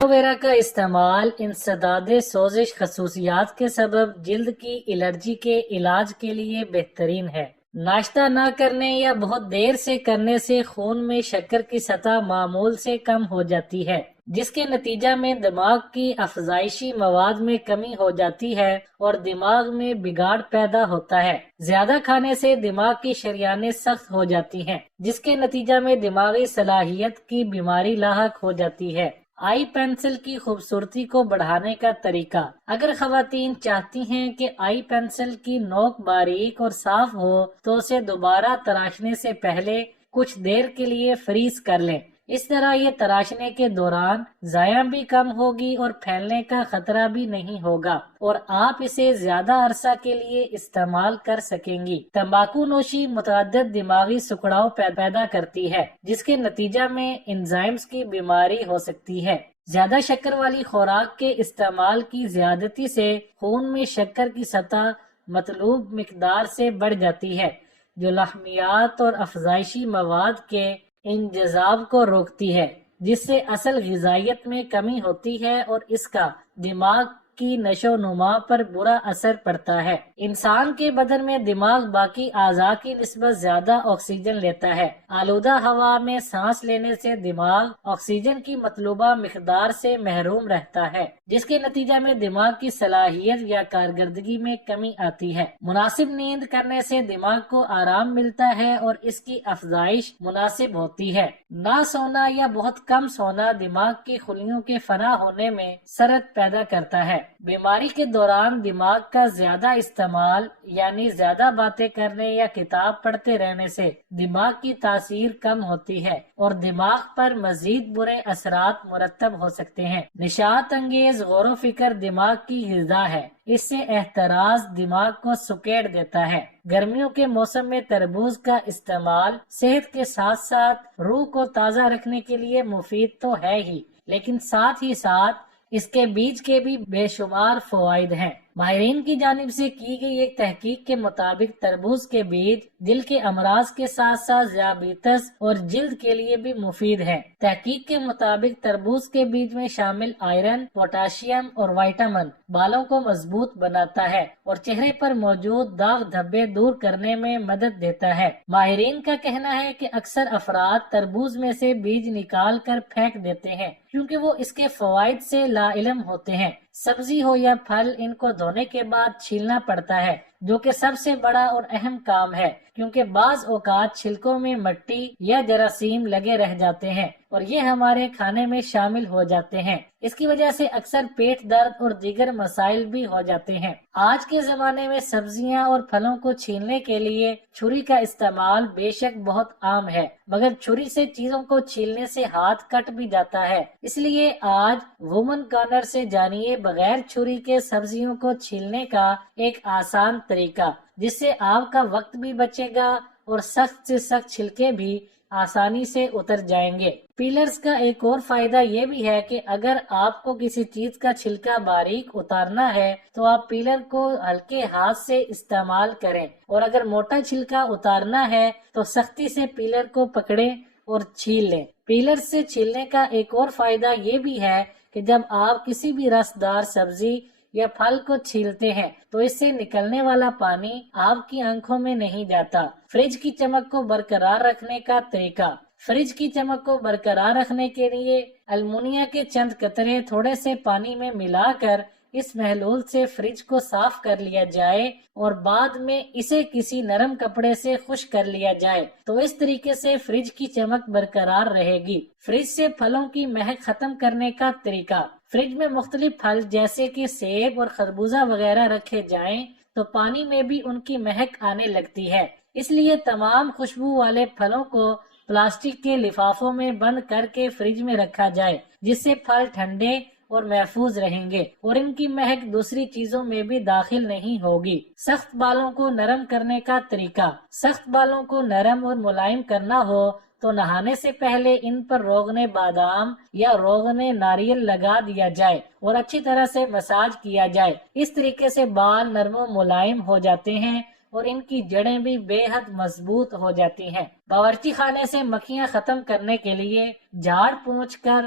Vera کا استعمال انسداد سوزش خصوصیات کے سبب جلد کی الرجی کے علاج کے لیے بہترین ہے۔ ناشتہ نہ کرنے یا بہت دیر سے کرنے سے خون میں شکر کی سطح معمول سے کم ہو جاتی ہے، جس کے نتیجہ میں دماغ کی افزائشی مواد میں کمی ہو جاتی ہے اور دماغ میں بگاڑ پیدا ہوتا ہے۔ زیادہ کھانے سے دماغ کی شریانیں سخت ہو جاتی ہیں، جس کے نتیجہ میں دماغی صلاحیت کی بیماری لاحق ہو جاتی ہے۔ آئی پینسل کی خوبصورتی کو بڑھانے کا طریقہ۔ اگر خواتین چاہتی ہیں کہ آئی پینسل کی نوک باریک اور صاف ہو تو اسے دوبارہ تراشنے سے پہلے کچھ دیر کے لیے فریز کر لیں۔ اس طرح یہ تراشنے کے دوران ضائع بھی کم ہوگی اور پھیلنے کا خطرہ بھی نہیں ہوگا، اور آپ اسے زیادہ عرصہ کے لیے استعمال کر سکیں گی۔ تمباکو نوشی متعدد دماغی سکڑاؤ پیدا کرتی ہے، جس کے نتیجہ میں انزائمز کی بیماری ہو سکتی ہے۔ زیادہ شکر والی خوراک کے استعمال کی زیادتی سے خون میں شکر کی سطح مطلوب مقدار سے بڑھ جاتی ہے، جو لحمیات اور افزائشی مواد کے انجذاب کو روکتی ہے، جس سے اصل غذائیت میں کمی ہوتی ہے اور اس کا دماغ کی نشو و نما پر برا اثر پڑتا ہے۔ انسان کے بدن میں دماغ باقی اعضاء کی نسبت زیادہ آکسیجن لیتا ہے۔ آلودہ ہوا میں سانس لینے سے دماغ آکسیجن کی مطلوبہ مقدار سے محروم رہتا ہے، جس کے نتیجہ میں دماغ کی صلاحیت یا کارکردگی میں کمی آتی ہے۔ مناسب نیند کرنے سے دماغ کو آرام ملتا ہے اور اس کی افزائش مناسب ہوتی ہے۔ نہ سونا یا بہت کم سونا دماغ کی خلیوں کے فنا ہونے میں سرعت پیدا کرتا ہے۔ بیماری کے دوران دماغ کا زیادہ استعمال، یعنی زیادہ باتیں کرنے یا کتاب پڑھتے رہنے سے دماغ کی تاثیر کم ہوتی ہے اور دماغ پر مزید برے اثرات مرتب ہو سکتے ہیں۔ نشاط انگیز غور و فکر دماغ کی غذا ہے۔ اس سے احتراز دماغ کو سکیڑ دیتا ہے۔ گرمیوں کے موسم میں تربوز کا استعمال صحت کے ساتھ ساتھ روح کو تازہ رکھنے کے لیے مفید تو ہے ہی، لیکن ساتھ ہی ساتھ اس کے بیج کے بھی بے شمار فوائد ہیں۔ ماہرین کی جانب سے کی گئی ایک تحقیق کے مطابق تربوز کے بیج دل کے امراض کے ساتھ ساتھ ذیابیطس اور جلد کے لیے بھی مفید ہیں۔ تحقیق کے مطابق تربوز کے بیج میں شامل آئرن، پوٹاشیم اور وائٹامن بالوں کو مضبوط بناتا ہے اور چہرے پر موجود داغ دھبے دور کرنے میں مدد دیتا ہے۔ ماہرین کا کہنا ہے کہ اکثر افراد تربوز میں سے بیج نکال کر پھینک دیتے ہیں کیونکہ وہ اس کے فوائد سے لا علم ہوتے ہیں۔ سبزی ہو یا پھل، ان کو دھونے کے بعد چھیلنا پڑتا ہے، جو کہ سب سے بڑا اور اہم کام ہے، کیونکہ بعض اوقات چھلکوں میں مٹی یا جراثیم لگے رہ جاتے ہیں اور یہ ہمارے کھانے میں شامل ہو جاتے ہیں۔ اس کی وجہ سے اکثر پیٹ درد اور دیگر مسائل بھی ہو جاتے ہیں۔ آج کے زمانے میں سبزیاں اور پھلوں کو چھیلنے کے لیے چھری کا استعمال بے شک بہت عام ہے، مگر چھری سے چیزوں کو چھیلنے سے ہاتھ کٹ بھی جاتا ہے۔ اس لیے آج وومن کارنر سے جانیے بغیر چھری کے سبزیوں کو چھیلنے کا ایک آسان طریقہ، جس سے آپ کا وقت بھی بچے گا اور سخت سے سخت چھلکے بھی آسانی سے اتر جائیں گے۔ پیلرز کا ایک اور فائدہ یہ بھی ہے کہ اگر آپ کو کسی چیز کا چھلکا باریک اتارنا ہے تو آپ پیلر کو ہلکے ہاتھ سے استعمال کریں، اور اگر موٹا چھلکا اتارنا ہے تو سختی سے پیلر کو پکڑیں اور چھیل لیں۔ پیلر سے چھیلنے کا ایک اور فائدہ یہ بھی ہے کہ جب آپ کسی بھی رسدار سبزی یا پھل کو چھیلتے ہیں تو اس سے نکلنے والا پانی آپ کی آنکھوں میں نہیں جاتا۔ فریج کی چمک کو برقرار رکھنے کا طریقہ۔ فریج کی چمک کو برقرار رکھنے کے لیے المونیا کے چند قطرے تھوڑے سے پانی میں ملا کر اس محلول سے فریج کو صاف کر لیا جائے اور بعد میں اسے کسی نرم کپڑے سے خشک کر لیا جائے تو اس طریقے سے فریج کی چمک برقرار رہے گی۔ فریج سے پھلوں کی مہک ختم کرنے کا طریقہ۔ فریج میں مختلف پھل جیسے کہ سیب اور خربوزہ وغیرہ رکھے جائیں تو پانی میں بھی ان کی مہک آنے لگتی ہے، اس لیے تمام خوشبو والے پھلوں کو پلاسٹک کے لفافوں میں بند کر کے فریج میں رکھا جائے، جس سے پھل ٹھنڈے اور محفوظ رہیں گے اور ان کی مہک دوسری چیزوں میں بھی داخل نہیں ہوگی۔ سخت بالوں کو نرم کرنے کا طریقہ۔ سخت بالوں کو نرم اور ملائم کرنا ہو تو نہانے سے پہلے ان پر روغن بادام یا روغن ناریل لگا دیا جائے اور اچھی طرح سے مساج کیا جائے۔ اس طریقے سے بال نرم و ملائم ہو جاتے ہیں اور ان کی جڑیں بھی بے حد مضبوط ہو جاتی ہیں۔ باورچی خانے سے مکھیاں ختم کرنے کے لیے جھاڑ پونچھ کر